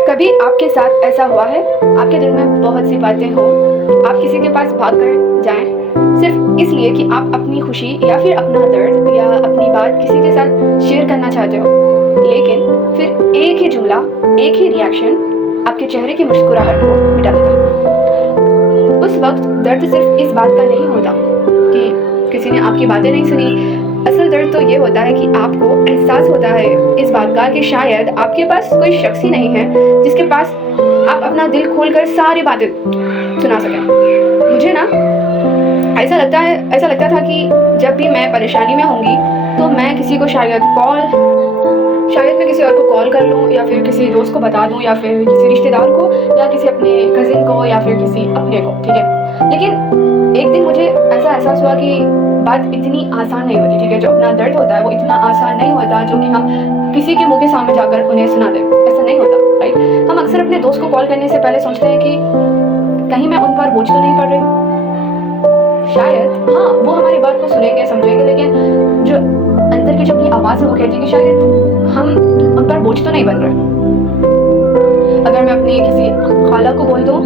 कभी आपके साथ ऐसा हुआ है, आपके दिल में बहुत सी बातें हों, आप किसी के पास भाग कर जाएँ, सिर्फ़ इसलिए कि आप अपनी खुशी या फिर अपना दर्द या अपनी बात किसी के साथ शेयर करना चाहते हो। लेकिन फिर एक ही जुमला, एक ही रिएक्शन आपके चेहरे की मुस्कुराहट को मिटा देता है। उस वक़्त दर्द सिर्फ़ इस बात का नहीं होता कि किसी ने आपकी बातें नहीं सुनी, असल दर्द तो ये होता है कि आपको एहसास होता है इस बात का कि शायद आपके पास कोई शख्स ही नहीं है जिसके पास आप अपना दिल खोलकर सारी बातें सुना सकें। मुझे ना ऐसा लगता था कि जब भी मैं परेशानी में होंगी तो मैं किसी को शायद मैं किसी और को कॉल कर लूँ या फिर किसी दोस्त को बता दूँ या फिर किसी रिश्तेदार को या किसी अपने कज़िन को या फिर किसी अपने को, ठीक है। लेकिन एक दिन मुझे ऐसा एहसास हुआ कि बात इतनी आसान नहीं होती, ठीक है। जो अपना दर्द होता है वो इतना आसान नहीं होता जो कि हम किसी के मुँह के सामने जाकर उन्हें सुना दें, ऐसा नहीं होता, राइट। हम अक्सर अपने दोस्त को कॉल करने से पहले सोचते हैं कि कहीं मैं उन पर बोझ तो नहीं पड़ रही। शायद हाँ, वो हमारी बात को सुनेंगे, समझेंगे, लेकिन जो अंदर की जो अपनी आवाज़ है वो कहती है कि शायद हम उन पर बोझ तो नहीं बन रहे। अगर मैं अपनी किसी खाला को बोल दूँ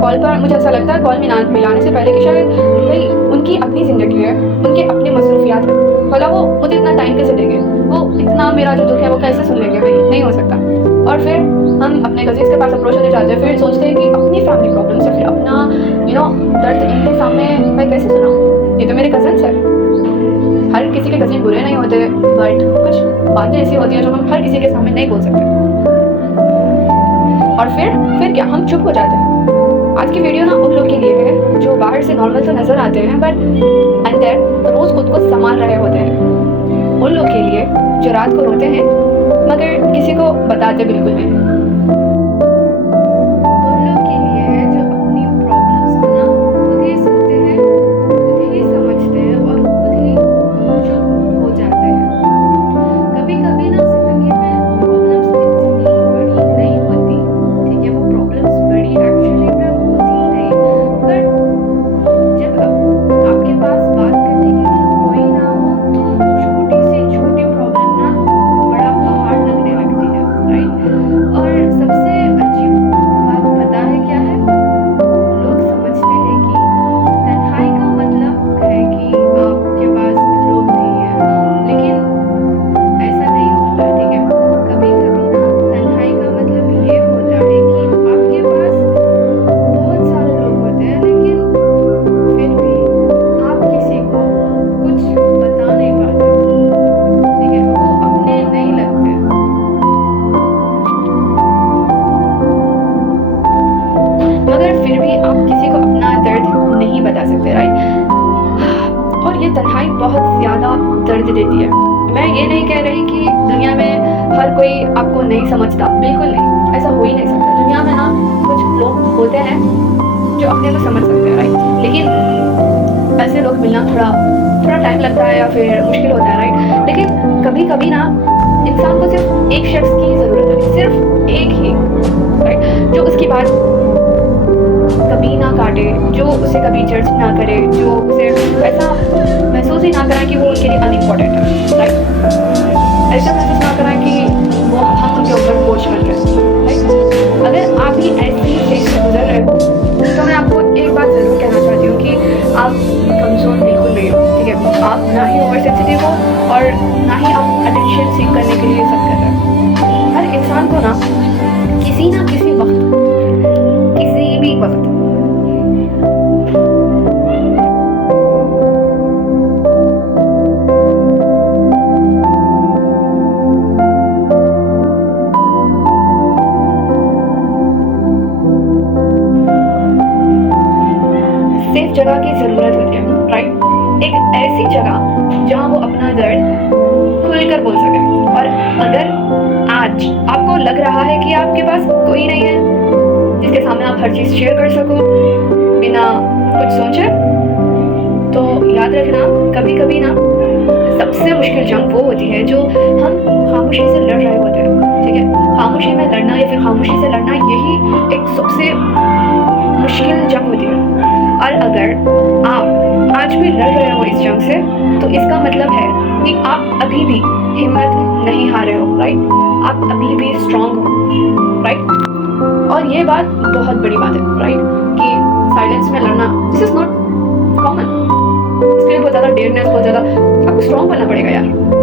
कॉल पर, मुझे ऐसा लगता है कॉल मिलाने से पहले कि शायद भाई उनकी अपनी ज़िंदगी है, उनके अपने मसरूफियात हैं, भला वो मुझे इतना टाइम कैसे देंगे, वो इतना मेरा जो दुख है वो कैसे सुन लेंगे, भाई नहीं हो सकता। और फिर हम अपने कज़िन्स के पास अप्रोच होने जाते हैं, फिर सोचते हैं कि अपनी फैमिली प्रॉब्लम्स या फिर अपना दर्द इनके सामने मैं कैसे सुनाऊँ, ये तो मेरे कज़िन्स हैं। हर किसी के कज़िन बुरे नहीं होते, बट कुछ बातें ऐसी होती हैं जो हम हर किसी के सामने नहीं बोल सकते। और फिर क्या हम चुप हो जाते हैं। आज की वीडियो ना उन लोग के लिए है जो बाहर से नॉर्मल तो नज़र आते हैं बट अंदर रोज़ खुद को संभाल रहे होते हैं। उन लोग के लिए जो रात को रोते हैं मगर किसी को बताते बिल्कुल नहीं। उन लोग के लिए है जो अपनी प्रॉब्लम्स को ना खुद ही सुनते हैं, खुद ही समझते हैं और खुद ही चुप हो जाते हैं। कभी-कभी ना ज़िंदगी में प्रॉब्लम्स इतनी बड़ी नहीं होती, ठीक है, वो प्रॉब्लम्स बड़ी एक्चुअली में होती नहीं, बट जब आपके पास बात करने के लिए कोई ना हो तो छोटी से छोटी प्रॉब्लम ना बड़ा पहाड़ लगने लगती है, राइट। और सबसे अजीब बात पता है क्या है? लोग समझते हैं कि तन्हाई का मतलब है कि आपके पास लोग नहीं हैं, लेकिन ऐसा नहीं होता, ठीक है। कभी-कभी ना तन्हाई का मतलब ये होता है कि आपके पास बहुत सारे लोग होते हैं लेकिन फिर भी आप किसी को कुछ बता नहीं पाते, ठीक है। वो अपने नहीं लगते, मगर फिर भी आप किसी को अपना दर्द नहीं बता सकते, राइट। और ये तन्हाई बहुत ज़्यादा दर्द देती है। मैं ये नहीं कह रही कि दुनिया में हर कोई आपको नहीं समझता, बिल्कुल नहीं, ऐसा हो ही नहीं सकता। दुनिया में ना कुछ लोग होते हैं जो अपने को समझ सकते हैं, राइट, लेकिन ऐसे लोग मिलना थोड़ा टाइम लगता है या फिर मुश्किल होता है, राइट। लेकिन कभी-कभी ना इंसान को सिर्फ एक शख्स की ज़रूरत होती है, सिर्फ एक ही, राइट, जो उसकी बात कभी ना काटे, जो उसे कभी जज ना करे, जो उसे ऐसा महसूस ही ना कराए कि वो उनके लिए अनइम्पोर्टेंट है, राइट। ऐसा महसूस ना कराए कि वो हम उनके ऊपर बोझ बन रहे हैं, राइट। अगर आप भी ऐसी फेज से गुजर रहे हो तो मैं आपको एक बात ज़रूर कहना चाहती हूँ कि आप कमज़ोर बिल्कुल नहीं हो, ठीक है। आप ना ही ओवर सेंसिटिव हो और ना ही आप अटेंशन सीख करने के लिए ये सब कर रहे हो। हर इंसान को ना किसी वक्त, किसी भी वक्त सेफ जगह की ज़रूरत होती है, राइट। एक ऐसी जगह जहाँ वो अपना दर्द खुलकर बोल सके। और अगर आज आपको लग रहा है कि आपके पास कोई नहीं है जिसके सामने आप हर चीज़ शेयर कर सको बिना कुछ सोचे, तो याद रखना कभी-कभी ना सबसे मुश्किल जंग वो होती है जो हम खामोशी से लड़ रहे होते हैं, ठीक है। खामोशी में लड़ना या फिर खामोशी से लड़ना यही एक सबसे मुश्किल जंग होती है। और अगर आप आज भी लड़ रहे हो इस जंग से तो इसका मतलब है कि आप अभी भी हिम्मत नहीं हारे हो, राइट। आप अभी भी स्ट्रांग हो, राइट। ये बात बहुत बड़ी बात है, राइट? कि साइलेंस में लड़ना दिस इज नॉट कॉमन। इसके लिए बहुत ज़्यादा डेयरनेस, बहुत ज़्यादा आपको स्ट्रॉन्ग बनना पड़ेगा यार।